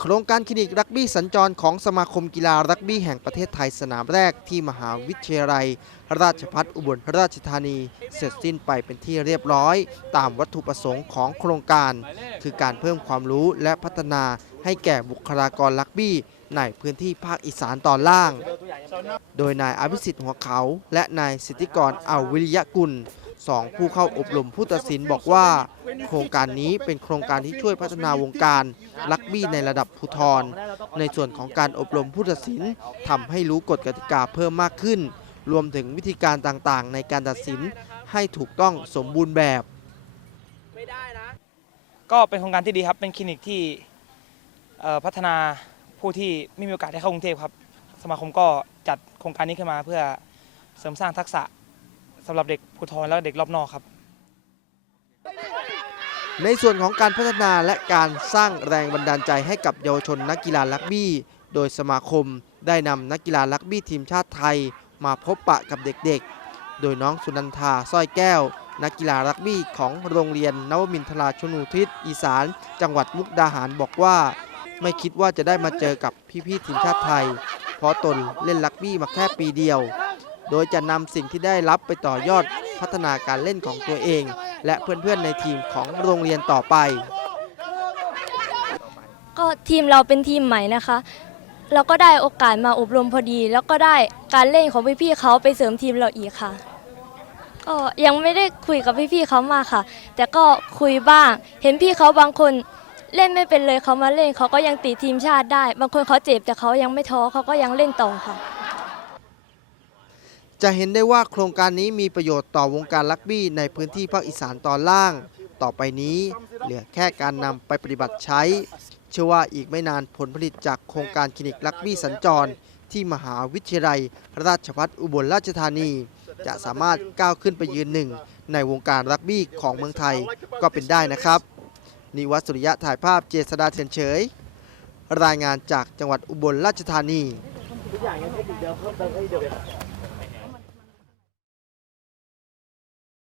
โครงการคลินิกรักบี้สัญจรของสมาคมกีฬารักบี้แห่งประเทศไทยสนามแรกที่มหาวิทยาลัย ราชภัฏอุบลราชธานี เสร็จสิ้นไปเป็นที่เรียบร้อย ตามวัตถุประสงค์ของโครงการ คือการเพิ่มความรู้และพัฒนาให้แก่บุคลากรรักบี้ในพื้นที่ภาคอีสานตอนล่าง โดยนายอภิสิทธิ์หัวเขา และนายสิทธิกรอาวิริยกุล สองผู้เข้าอบรมผู้ตัดสินบอกว่า โครงการนี้เป็นโครงการที่ช่วยพัฒนาวงการลักบี้ในระดับภูทร ในส่วนของการอบรมผู้ตัดสินทำให้รู้กฎกติกาเพิ่มมากขึ้น รวมถึงวิธีการต่างๆ ในการตัดสินให้ถูกต้องสมบูรณ์แบบก็เป็นโครงการที่ดีครับ เป็นคลินิกที่พัฒนาผู้ที่ไม่มีโอกาสได้เข้ากรุงเทพครับ สมาคมก็จัดโครงการนี้ขึ้นมาเพื่อเสริมสร้างทักษะ สำหรับเด็กภูทรและเด็กรอบนอกครับ ในส่วนของการพัฒนาและการสร้างแรงบันดาลใจให้กับเยาวชนนักกีฬาลักบี้ โดยสมาคมได้นำนักกีฬาลักบี้ทีมชาติไทย มาพบปะกับเด็กๆ โดยน้องสุนันทาสร้อยแก้ว นักกีฬารักบี้ของโรงเรียนนวมินทราชนูทิศอีสาน จังหวัดมุกดาหารบอกว่า ไม่คิดว่าจะได้มาเจอกับพี่ๆทีมชาติไทย เพราะตนเล่นลักบี้มาแค่ปีเดียว โดยจะนำสิ่งที่ได้รับไปต่อยอดพัฒนาการเล่นของตัวเอง และเพื่อนๆในทีมของโรงเรียนต่อไป ก็ทีมเราเป็นทีมใหม่นะคะ เราก็ได้โอกาสมาอบรมพอดี แล้วก็ได้การเล่นของพี่ๆเขาไปเสริมทีมเราอีกค่ะก็ยังไม่ได้คุยกับพี่ๆเขามากค่ะ แต่ก็คุยบ้าง เห็นพี่เขาบางคนเล่นไม่เป็นเลยเขามาเล่นเขาก็ยังติดทีมชาติได้ บางคนเขาเจ็บแต่เขายังไม่ท้อเขาก็ยังเล่นต่อค่ะ จะเห็นได้ว่าโครงการนี้มีประโยชน์ต่อวงการลักบี้ในพื้นที่ภาคอีสานตอนล่าง ต่อไปนี้เหลือแค่การนำไปปฏิบัติใช้ เชื่อว่าอีกไม่นานผลผลิตจากโครงการคลินิกลักบี้สัญจร ที่มหาวิทยาลัย ราชภัฏอุบลราชธานี จะสามารถก้าวขึ้นไปยืนหนึ่ง ในวงการรักบี้ของเมืองไทยก็เป็นได้นะครับ นิวัตสุริยะถ่ายภาพเจษดาเทียนเฉย รายงานจากจังหวัดอุบลราชธานี